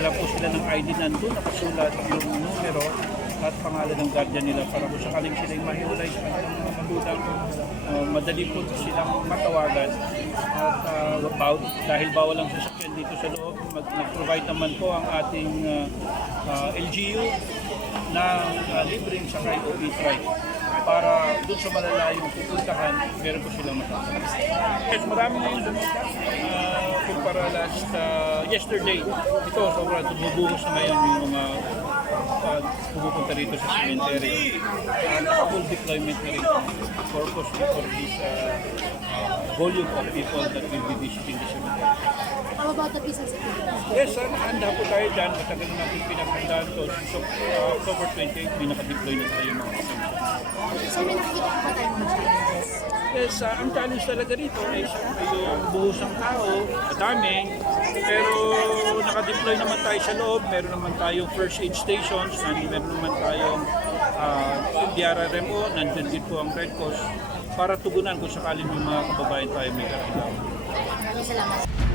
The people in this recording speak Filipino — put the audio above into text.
Magdala po sila ng ID nandun, nakasulat yung numero at pangalan ng guardian nila para kung sakaling sila yung mahihulay sa kanilang mga magulang, uh, madali po silang matawagan. At uh, baw- dahil bawal ang sasakyan dito sa loob, mag- nag-provide naman po ang ating uh, uh, LGU ng uh, libreng sakay o e-trike para doon sa malalayong pupuntahan, meron po silang matatag. Yes, marami na yung lumipat. Uh, kumpara last uh, yesterday, ito sobrang tumubuhos na ngayon yung mga uh, pumupunta rito sa cemetery. Uh, naka-full deployment na rin purpose for this uh, uh, volume of people that will be visiting the cemetery. How about the peace and security? Yes, sir. Handa po tayo dyan. Matagal na natin pinaghandaan to. So, uh, October 28, may nakadeploy na tayo mga kasama. Sir, may nakikita ko ba tayong mga challenges? Yes, uh, ang challenge talaga rito ay siyempre yung buhos ng tao, madami. Pero nakadeploy naman tayo sa loob. Meron naman tayong first aid stations. Meron naman tayong uh, DRRMO. Nandun din po ang Red Cross para tugunan kung sakaling may mga kababayan tayo may kailangan. Maraming salamat.